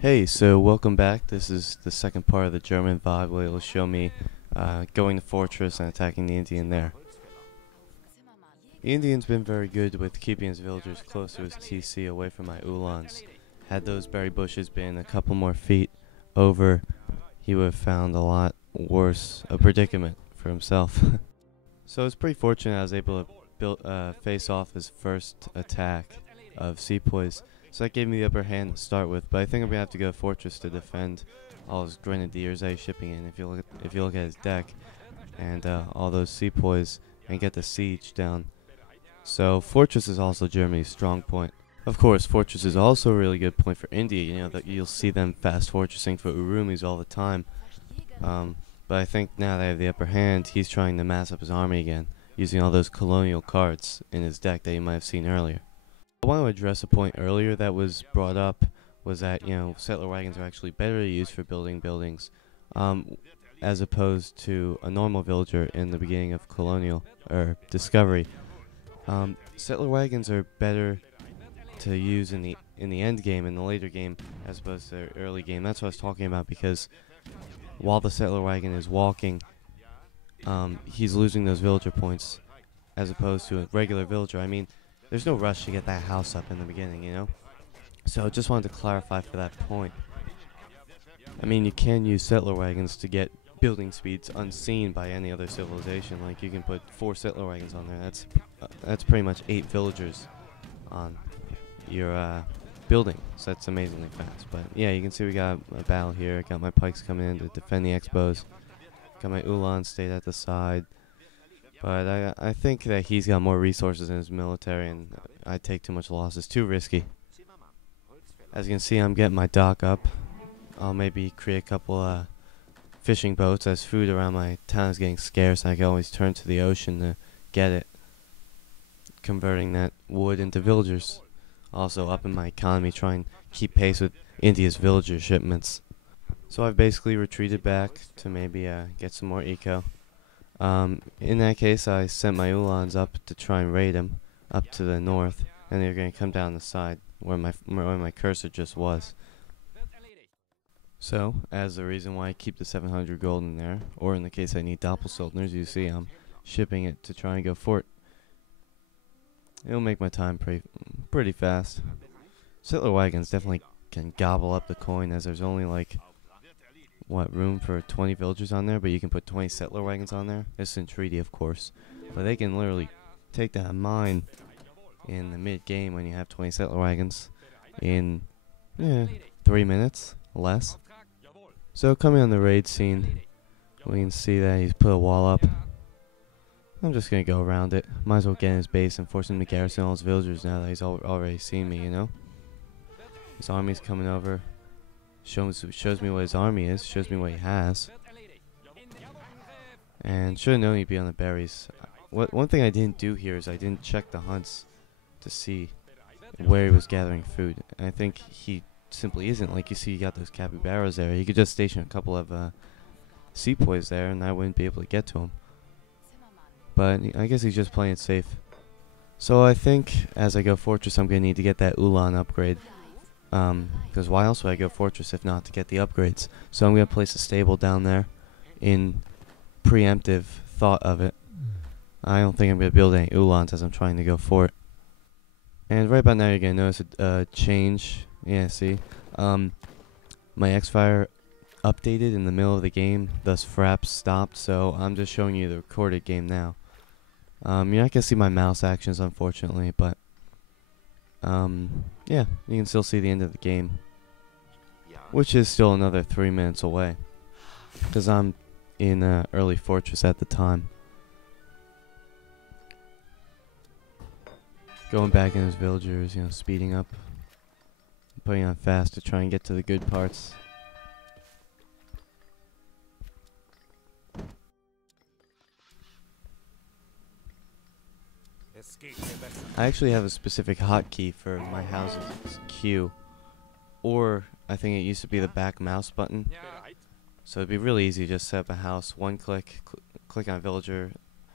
Hey, so welcome back. This is the second part of the German VOD where it will show me going to Fortress and attacking the Indian there. The Indian's been very good with keeping his villagers close to his TC away from my Uhlans. Had those berry bushes been a couple more feet over, he would have found a lot worse a predicament for himself. So it's pretty fortunate I was able to face off his first attack of Sepoys. So that gave me the upper hand to start with, but I think I'm gonna have to go Fortress to defend all his grenadiers that he's shipping in. If you look at his deck and all those Sepoys and get the siege down. So Fortress is also Germany's strong point. Of course, Fortress is also a really good point for India. You know that you'll see them fast fortressing for Urumis all the time. But I think now they have the upper hand, he's trying to mass up his army again, using all those colonial cards in his deck that you might have seen earlier. I want to address a point earlier that was brought up, was that, settler wagons are actually better to use for building buildings, as opposed to a normal villager in the beginning of colonial, or discovery. Settler wagons are better to use in the end game, in the later game, as opposed to the early game. That's what I was talking about, because while the settler wagon is walking, he's losing those villager points, as opposed to a regular villager. I mean, there's no rush to get that house up in the beginning, you know? So I just wanted to clarify for that point. I mean, you can use settler wagons to get building speeds unseen by any other civilization. Like, you can put 4 settler wagons on there. That's pretty much 8 villagers on your building. So that's amazingly fast. But yeah, you can see we got a battle here. Got my pikes coming in to defend the Expos. Got my Uhlans stayed at the side. But I think that he's got more resources in his military, and I take too much losses. Too risky. As you can see, I'm getting my dock up. I'll maybe create a couple fishing boats, as food around my town is getting scarce. I can always turn to the ocean to get it, converting that wood into villagers. Also upping my economy, trying to keep pace with India's villager shipments. So I've basically retreated back to maybe get some more eco. In that case, I sent my Uhlans up to try and raid him up to the north, and they're going to come down the side where my cursor just was. So, as the reason why I keep the 700 gold in there, or in the case I need Doppelsultners, you see I'm shipping it to try and go fort. It'll make my time pretty fast. Settler wagons definitely can gobble up the coin, as there's only like room for 20 villagers on there, but you can put 20 settler wagons on there. It's in treaty, of course, but they can literally take that mine in the mid game when you have 20 settler wagons in 3 minutes less. So coming on the raid scene, we can see that he's put a wall up. I'm just gonna go around it. Might as well get in his base and force him to garrison all his villagers now that he's already seen me, you know? His army's coming over. Shows me what his army is, shows me what he has. And should have known he'd be on the berries. One thing I didn't do here is I didn't check the hunts to see where he was gathering food. And I think he simply isn't. Like, you see, you got those capybaras there. He could just station a couple of sepoys there, and I wouldn't be able to get to him. But I guess he's just playing it safe. So I think as I go Fortress, I'm going to need to get that Uhlan upgrade. Because why else would I go Fortress if not to get the upgrades? So I'm going to place a stable down there in preemptive thought of it. I don't think I'm going to build any Uhlans as I'm trying to go fort. And right about now you're going to notice a change. Yeah, see? My X-Fire updated in the middle of the game, thus fraps stopped, so I'm just showing you the recorded game now. You're not going to see my mouse actions, unfortunately, but yeah, you can still see the end of the game, which is still another 3 minutes away, because I'm in early Fortress at the time. Going back in his villagers, speeding up, putting on fast to try and get to the good parts. I actually have a specific hotkey for my house's Q, or I think it used to be the back mouse button. So it'd be really easy to just set up a house, one click, click on villager,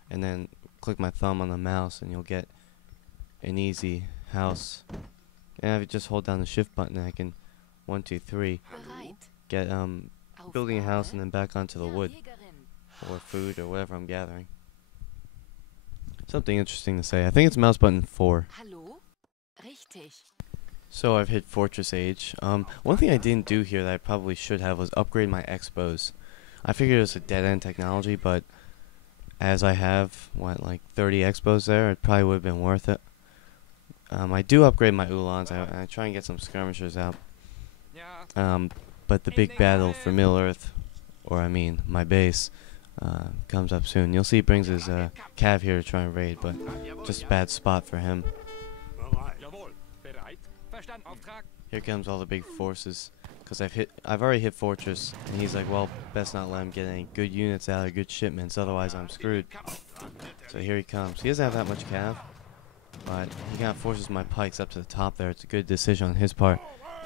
and then click my thumb on the mouse, and you'll get an easy house. And if I just hold down the shift button, I can 1, 2, 3. Get building a house and then back onto the wood or food or whatever I'm gathering. Something interesting to say. I think it's mouse button 4. So I've hit Fortress Age. One thing I didn't do here that I probably should have was upgrade my Expos. I figured it was a dead-end technology, but as I have, like 30 Expos there, it probably would have been worth it. I do upgrade my Uhlans. I try and get some skirmishers out. But the big battle for Middle-earth, or I mean, my base, comes up soon. You'll see he brings his Cav here to try and raid, but just a bad spot for him. Here comes all the big forces, because I've already hit Fortress, and he's like, well, best not let him get any good units out or good shipments, otherwise I'm screwed. So here he comes. He doesn't have that much Cav, but he kind of forces my pikes up to the top there. It's a good decision on his part,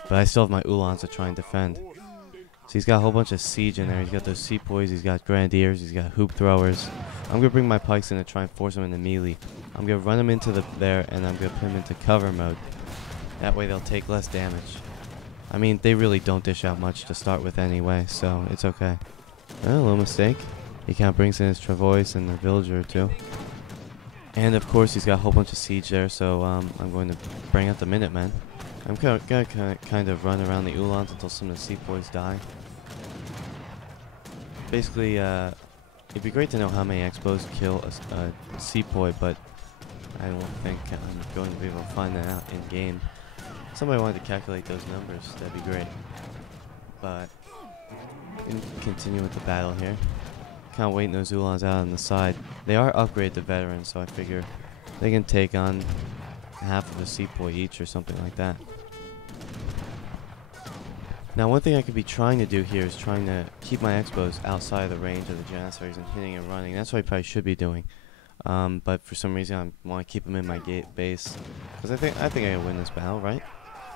but I still have my Uhlans to try and defend. So he's got a whole bunch of siege in there. He's got those sepoys, he's got grenadiers, he's got hoop throwers. I'm going to bring my pikes in to try and force him into melee. I'm going to run him into there, and I'm going to put him into cover mode. That way they'll take less damage. I mean, they really don't dish out much to start with anyway, so it's okay. A little mistake. He kind of brings in his Travois and a villager or two. And of course he's got a whole bunch of siege there, so I'm going to bring out the Minutemen. I'm going to kind of run around the Uhlans until some of the sepoys die. Basically, it'd be great to know how many Expos kill a sepoy, but I don't think I'm going to be able to find that out in game. Somebody wanted to calculate those numbers, that'd be great. But we can continue with the battle here. Kind of waiting those Uhlans out on the side. They are upgraded to veterans, so I figure they can take on half of a sepoy each or something like that. Now one thing I could be trying to do here is trying to keep my Expos outside of the range of the Janissaries and hitting and running. That's what I probably should be doing. But for some reason I want to keep them in my base. Because I think I can win this battle, right?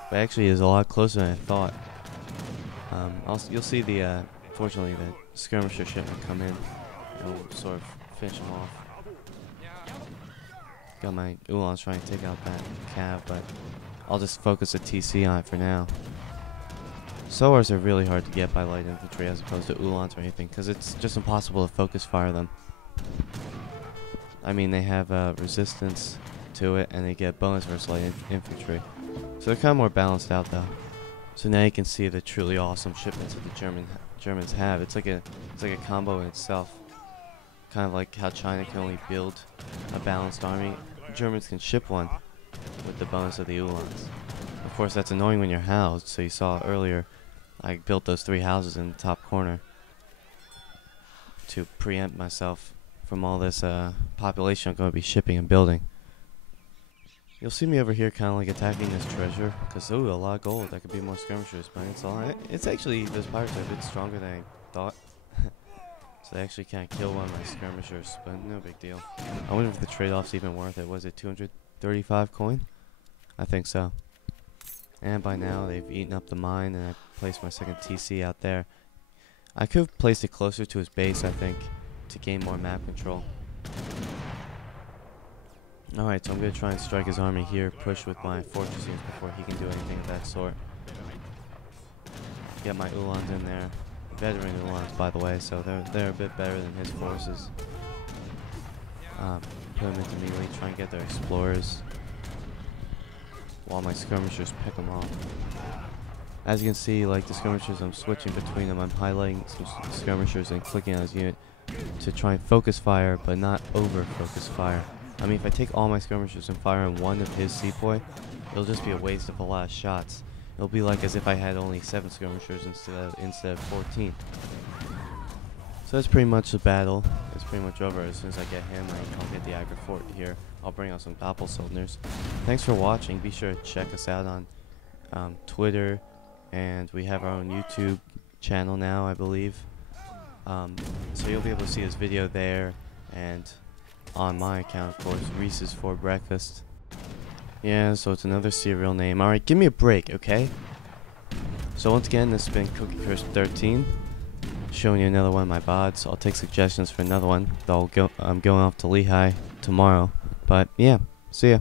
But actually it's a lot closer than I thought. You'll see the, fortunately the skirmisher shipment come in and we'll sort of finish them off. Got my Uhlans trying to take out that Cav, but I'll just focus a TC on it for now. Soars are really hard to get by light infantry as opposed to Uhlans or anything, because it's just impossible to focus fire them. I mean, they have resistance to it, and they get bonus versus light infantry. So they're kind of more balanced out, though. So now you can see the truly awesome shipments that the Germans have. It's like a combo in itself. Kind of like how China can only build a balanced army. Germans can ship one with the bonus of the Uhlans. Of course, that's annoying when you're housed. So you saw earlier, I built those 3 houses in the top corner to preempt myself from all this population I'm going to be shipping and building. You'll see me over here kind of like attacking this treasure, because ooh, a lot of gold. That could be more skirmishers, but it's actually, those pirates are a bit stronger than I thought. So they actually can't kill one of my skirmishers, but no big deal. I wonder if the trade-off's even worth it. Was it 235 coin? I think so. And by now they've eaten up the mine, and I placed my second TC out there. I could have placed it closer to his base, I think, to gain more map control. Alright, so I'm going to try and strike his army here, push with my fortress units before he can do anything of that sort. Get my Uhlans in there. Veteran Uhlans, by the way, so they're a bit better than his forces. Put them into melee, try and get their explorers, while my skirmishers pick them off. As you can see, like the skirmishers, I'm switching between them. I'm highlighting some skirmishers and clicking on his unit to try and focus fire, but not over focus fire. I mean, if I take all my skirmishers and fire on one of his sepoy, it'll just be a waste of a lot of shots. It'll be like as if I had only 7 skirmishers instead of 14. So that's pretty much the battle. It's pretty much over. As soon as I get him, I'll get the Agra Fort here. I'll bring out some Doppelsöldners. Thanks for watching. Be sure to check us out on Twitter, and we have our own YouTube channel now, I believe. So you'll be able to see this video there, and on my account, of course, Reese's for breakfast. Yeah, so it's another cereal name. Alright, give me a break, okay? So once again, this has been Cookie Crisp 13, showing you another one of my VODs. I'll take suggestions for another one, though I'm going off to Lehigh tomorrow. But yeah, see ya.